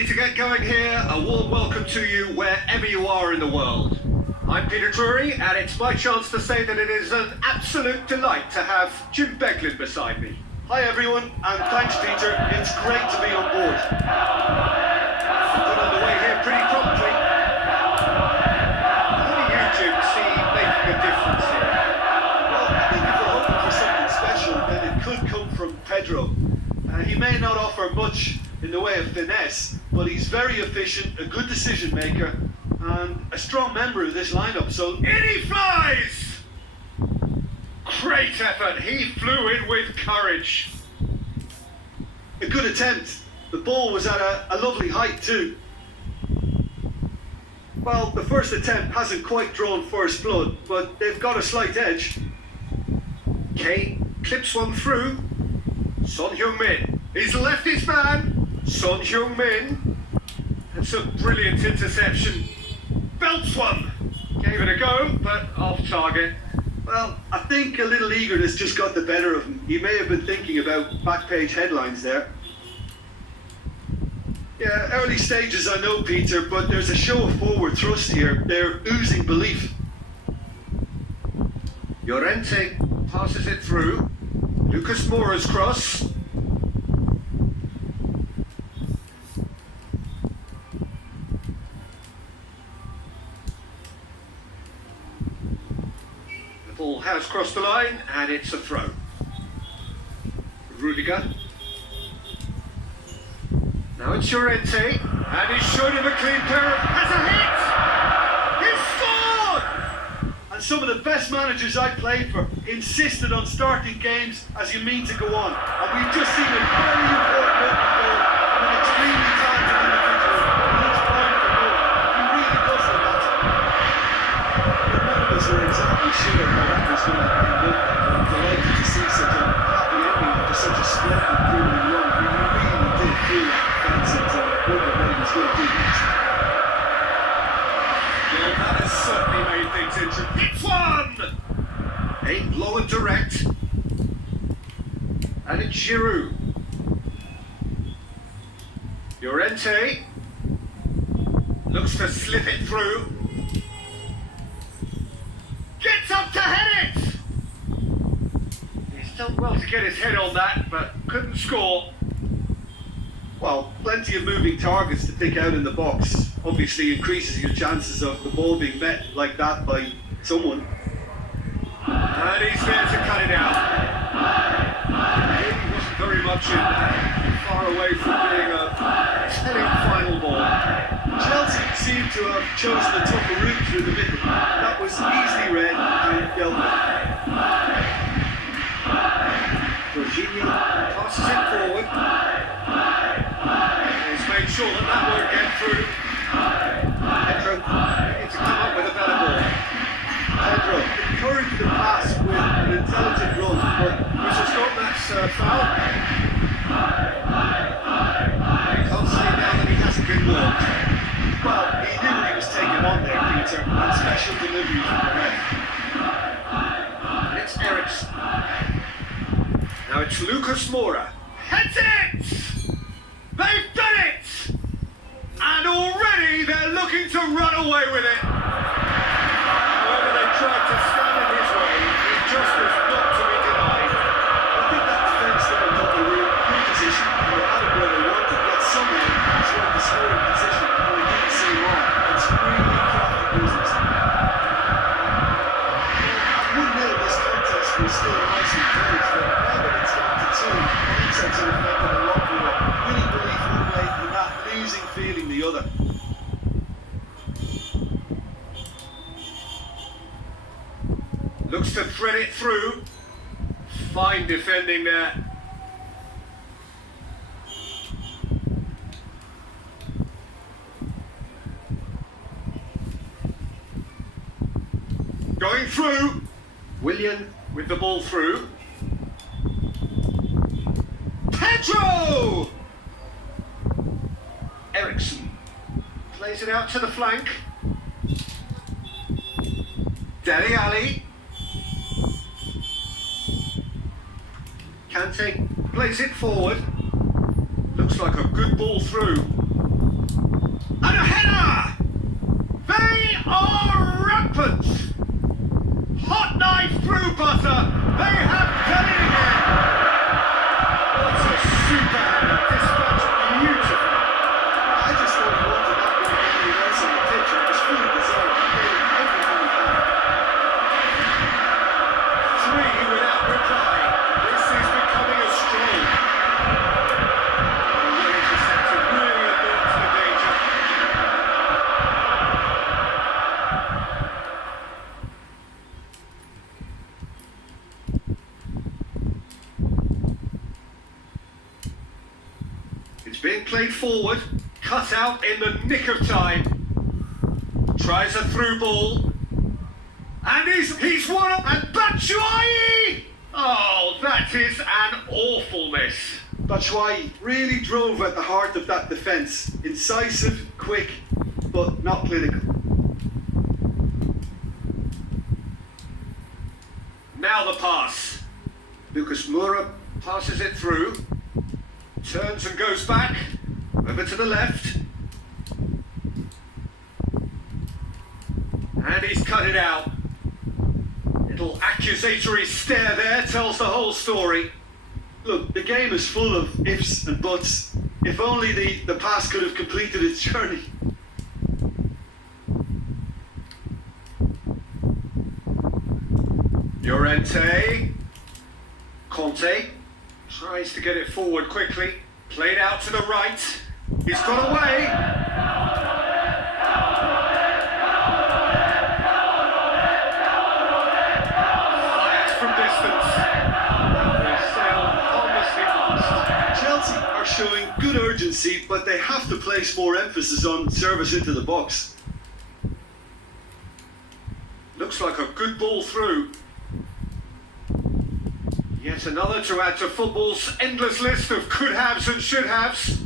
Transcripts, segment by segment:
ready to get going here. A warm welcome to you wherever you are in the world. I'm Peter Drury, and it's my chance to say that it is an absolute delight to have Jim Beglin beside me. Hi everyone, and thanks Peter, it's great to be on board. Got underway here pretty promptly. How do you, Jim, see making a difference here? Well, I think if we're hoping for something special, then it could come from Pedro. He may not offer much in the way of finesse, but he's very efficient, a good decision maker, and a strong member of this lineup, so... In he flies! Great effort, he flew in with courage. A good attempt. The ball was at a lovely height too. Well, the first attempt hasn't quite drawn first blood, but they've got a slight edge. Kane clips one through. Son Heung-min, he's left his man. Son Heung-min. That's a brilliant interception. Belts one. Gave it a go, but off target. Well, I think a little eagerness just got the better of him. He may have been thinking about back page headlines there. Yeah, early stages I know, Peter, but there's a show of forward thrust here. They're oozing belief. Llorente passes it through. Lucas Moura's cross. The ball has crossed the line, and it's a throw. Rudiger. Now it's Llorente, and he's shown him a clean pair of... Has a hit! He's scored! And some of the best managers I played for insisted on starting games as you mean to go on. And we've just seen a very important open goal from an extremely talented individual who looks fine for goal. He really does look at it. None of us are exactly sure how that was going to end up, but I'm delighted to see such a happy ending after such a splendid proving run. We really did feel that defence into wonder what he was going to do next. Well, that has certainly made things interesting. Hits one! Aimed low and direct. And it's Giroud. Llorente looks to slip it through. Gets up to head it! He's done well to get his head on that, but couldn't score. Well, plenty of moving targets to pick out in the box. Obviously increases your chances of the ball being met like that by someone. And he's there to cut it out. He wasn't very much in far away from being a telling final ball. Chelsea seemed to have chosen a tougher route through the middle. That was easily read and dealt with. Jorginho passes it forward. He's made sure that won't get through. Pedro needs to come up with a better ball. Pedro encouraged the pass with an intelligent run, but Which has got that foul. You can't say now that he hasn't been warned. well, he knew he was taking on there, Peter, and special delivery from the ref. And it's Eriksen. Now it's Lucas Moura. Heads it! They've done it! And already they're looking to run away with it. However, they tried to stand in his way. He just was not to be denied. I think that defence there got the real good position. They had it where they wanted, yet somehow showed the scoring position, and they didn't see wrong. It's really crafty business. At 1-0, this contest was still nicely played, but now that it's down to 2, mindsets are affected a lot more. Winning belief one way and that losing feeling the other. Looks to thread it through. Fine defending there. Going through. Willian with the ball through. Pedro! Eriksen plays it out to the flank. Dele Alli. Kante plays it forward. Looks like a good ball through. And a header! They are rampant! Hot knife through butter! They have done it again! What a super header! Dispatched beautifully. I just thought he wanted that more than anything else on the pitch. It was fully deserved. He gave it everything he had. Three without reply. This is becoming a stroll. The interceptor really alerts the danger. It's being played forward, cut out in the nick of time. Tries a through ball. And he's won up. And Batshuayi! Oh, that is an awful miss. Batshuayi really drove at the heart of that defence. Incisive, quick, but not clinical. Now the pass. Lucas Moura passes it through. Turns and goes back. Over to the left. And he's cut it out. Little accusatory stare there tells the whole story. Look, the game is full of ifs and buts. If only the pass could have completed its journey. Llorente. Conte tries to get it forward quickly. Played out to the right. He's got away. Fires from distance. They sail harmlessly past. Chelsea are showing good urgency, but they have to place more emphasis on service into the box. Looks like a good ball through. Yet another to add to football's endless list of could-haves and should-haves.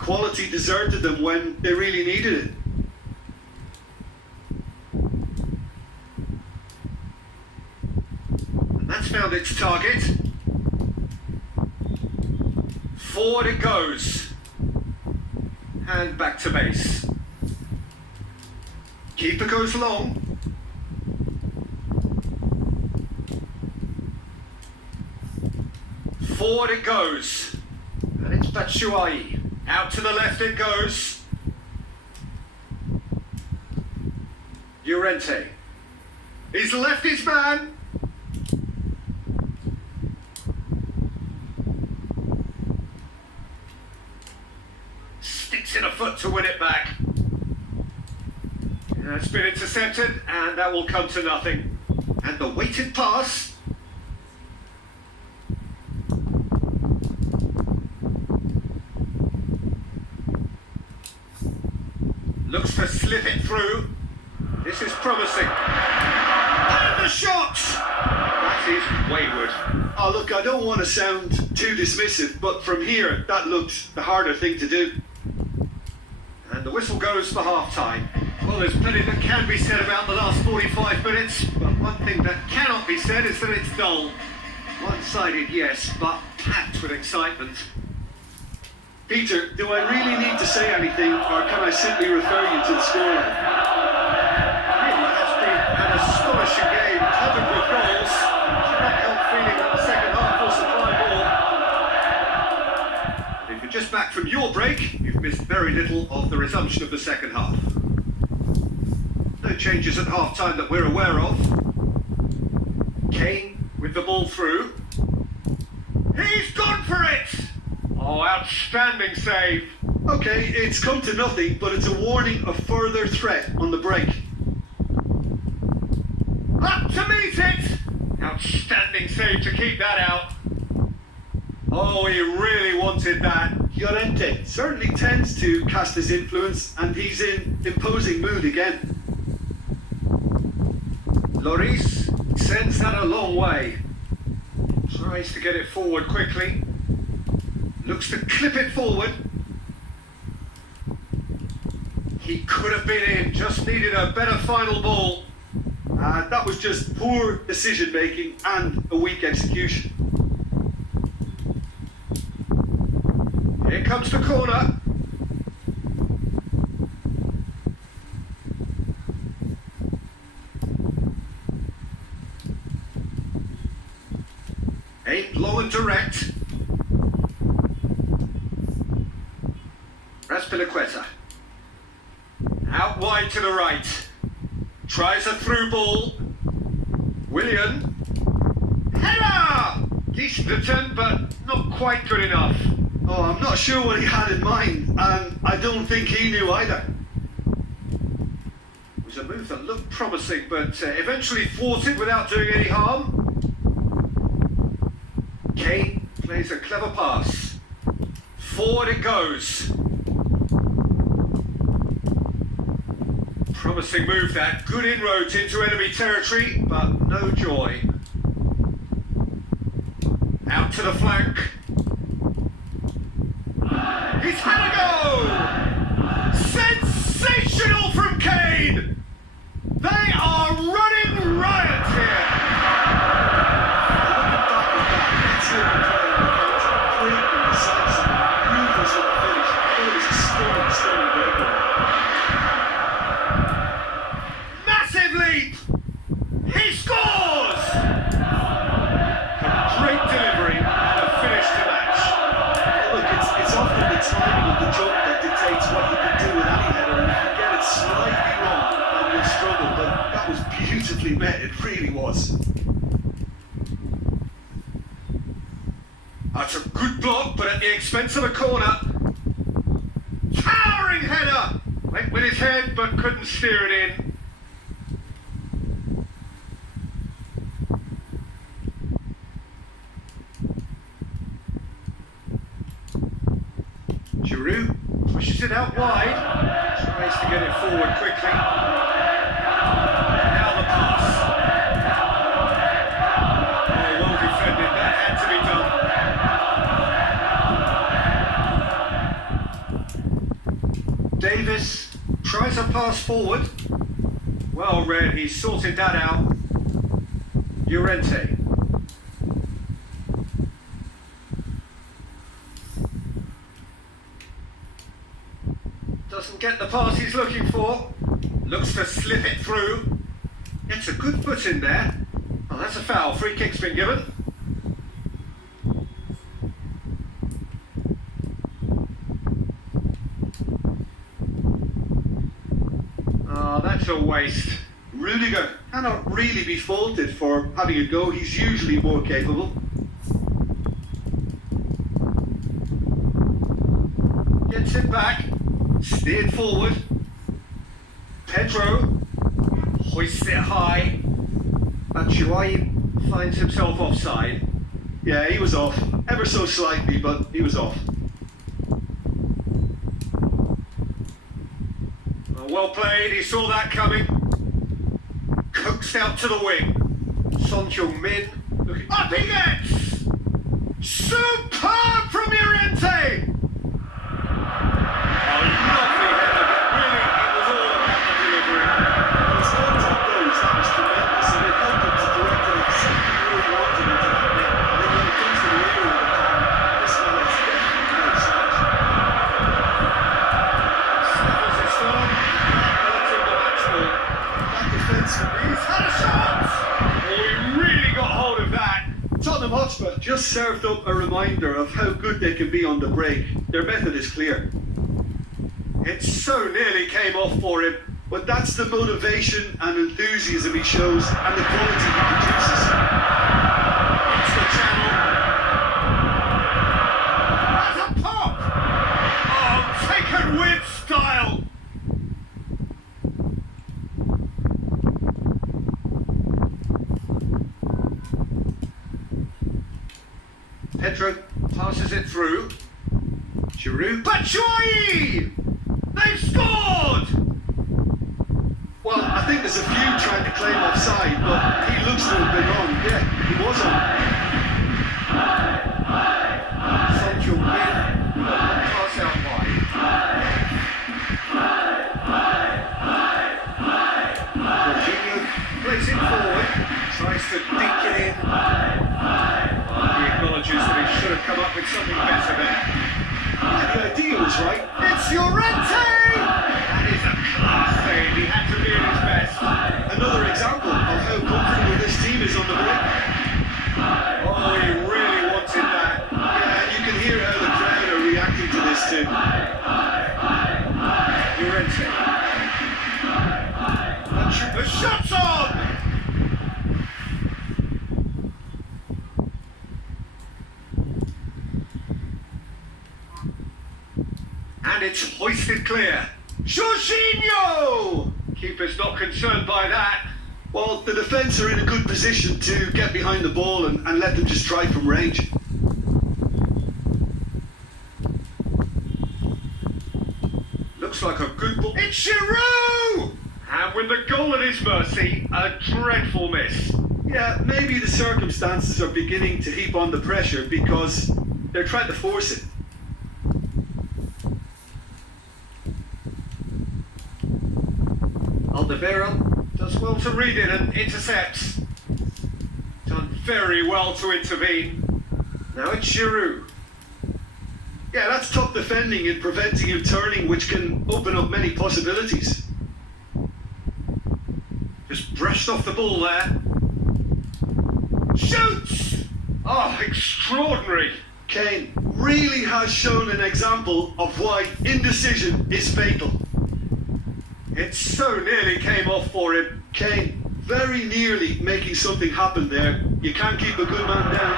Quality deserted them when they really needed it. And that's found its target. Forward it goes. And back to base. Keeper goes long. Forward it goes. And it's Batshuayi. Out to the left it goes. Llorente. He's left his man. Sticks in a foot to win it back. And it's been intercepted, and that will come to nothing. And the weighted pass. Looks to slip it through. This is promising. And the shot! That is wayward. Oh, look, I don't want to sound too dismissive, but from here, that looked the harder thing to do. And the whistle goes for half-time. Well, there's plenty that can be said about the last 45 minutes, but one thing that cannot be said is that it's dull. One-sided, yes, but packed with excitement. Peter, do I really need to say anything, or can I simply refer you to the scoreline? It has been an astonishing game, covered with goals. Cannot help feeling that the second half will supply more. If you're just back from your break, you've missed very little of the resumption of the second half. No changes at half-time that we're aware of. Kane with the ball through. He's gone for it! Oh, outstanding save. Okay, it's come to nothing, but it's a warning of further threat on the break. Up to meet it! Outstanding save to keep that out. Oh, he really wanted that. Llorente certainly tends to cast his influence, and he's in imposing mood again. Lloris sends that a long way. Tries to get it forward quickly. Looks to clip it forward. He could have been in, just needed a better final ball. That was just poor decision making and a weak execution. Here comes the corner. long and direct. Raspilicueta. Out wide to the right. Tries a through ball. Willian. Header! Decent attempt, but not quite good enough. Oh, I'm not sure what he had in mind, and I don't think he knew either. It was a move that looked promising, but eventually thwarted without doing any harm. Kane plays a clever pass. Forward it goes. Promising move that. Good inroads into enemy territory, but no joy. Out to the flank. He's had a go! Sensational from Kane! They are running riot here! Looking back at that, excellent play on the counter, quick and decisive, ruthless at the finish. It was a stunning breakaway. Massive leap! He scores! A great delivery and a finish to match. Look, it's often the timing of the jump that dictates what you can do with any header, and if you get it slightly wrong, then you'll struggle, but that was beautifully met, it really was. That's a good block, but at the expense of a corner. Towering header! Went with his head, but couldn't steer it in. Giroud pushes it out wide, tries to get it forward quickly. Now the pass. Oh, well defended, that had to be done. Davis tries a pass forward. Well read, he sorted that out. Llorente. Doesn't get the pass he's looking for. Looks to slip it through. Gets a good foot in there. Oh, that's a foul. Free kick's been given. Oh, that's a waste. Rudiger cannot really be faulted for having a go, he's usually more capable. Gets it back. Steered forward. Pedro hoists it high. Batshuayi finds himself offside. Yeah, he was off. Ever so slightly, but he was off. Well played, he saw that coming. Coaxed out to the wing. Son Heung-min looking up, he gets! Superb from Llorente! Oh, lovely header, but really it was all about the delivery. His contact goes, that was tremendous, and it helped him to direct it exactly where he wanted into that net. And then when it comes to the area of the car, this one is definitely outside. Snappers it on. Melting the match ball. That defence can be. He's had a shot! Oh, he really got hold of that. Tottenham Hotspur just served up a reminder of how good they can be on the break. Their method is clear. It so nearly came off for him. But that's the motivation and enthusiasm he shows and the quality he produces. It's the channel. That's a pop! Oh, taken with style! Pedro passes it through. Giroud. Batshuayi! They've scored! Well, I think there's a few trying to claim offside, but he looks to have been on. Yeah, he was on. Son Heung-min, pass out wide. Jorginho plays it forward, tries to dink it in. He acknowledges that he should have come up with something better there. Yeah, the idea was right. It's Llorente! That is a class save. He had to be at his best. Another example of how comfortable this team is on the break. Oh, he really And it's hoisted clear. Jorginho! Keeper's not concerned by that. Well, the defence are in a good position to get behind the ball and let them just try from range. Looks like a good ball. It's Giroud! And with the goal at his mercy, a dreadful miss. Yeah, maybe the circumstances are beginning to heap on the pressure because they're trying to force it. Alderweireld does well to read it and intercepts. Done very well to intervene. Now it's Giroud. Yeah, that's top defending and preventing him turning, which can open up many possibilities. Just brushed off the ball there. Shoots! Oh, extraordinary. Kane really has shown an example of why indecision is fatal. It so nearly came off for him. Kane very nearly making something happen there. You can't keep a good man down.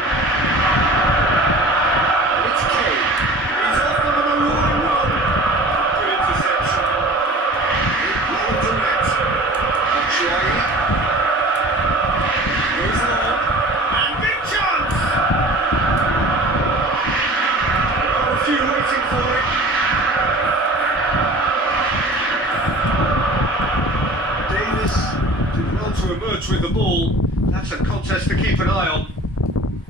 And it's Kane. He's off on a rolling run. Good interception. Well direct. Batshuayi. Goes on. And big chance! Got a few waiting for it. To emerge with the ball. That's a contest to keep an eye on.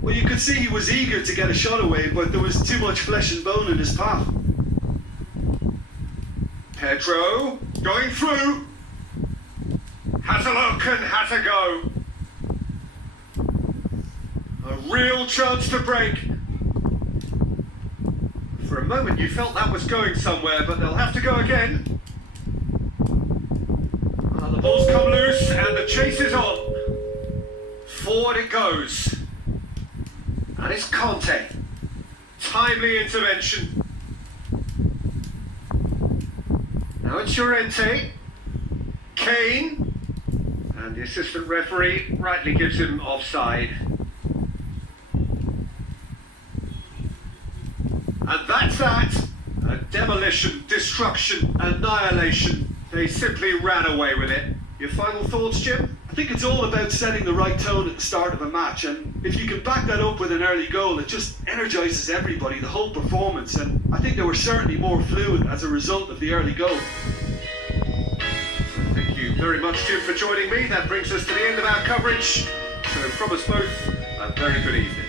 Well, you could see he was eager to get a shot away, but there was too much flesh and bone in his path. Pedro going through. Has a look and has a go. A real chance to break. For a moment you felt that was going somewhere, but they'll have to go again. The ball's come loose and the chase is on. Forward it goes. And it's Conte. Timely intervention. Now it's Llorente. Kane. And the assistant referee rightly gives him offside. And that's that. A demolition, destruction, annihilation. They simply ran away with it. Your final thoughts, Jim? I think it's all about setting the right tone at the start of a match, and if you can back that up with an early goal, it just energises everybody, the whole performance, and I think they were certainly more fluid as a result of the early goal. Thank you very much, Jim, for joining me. That brings us to the end of our coverage. So from us both, a very good evening.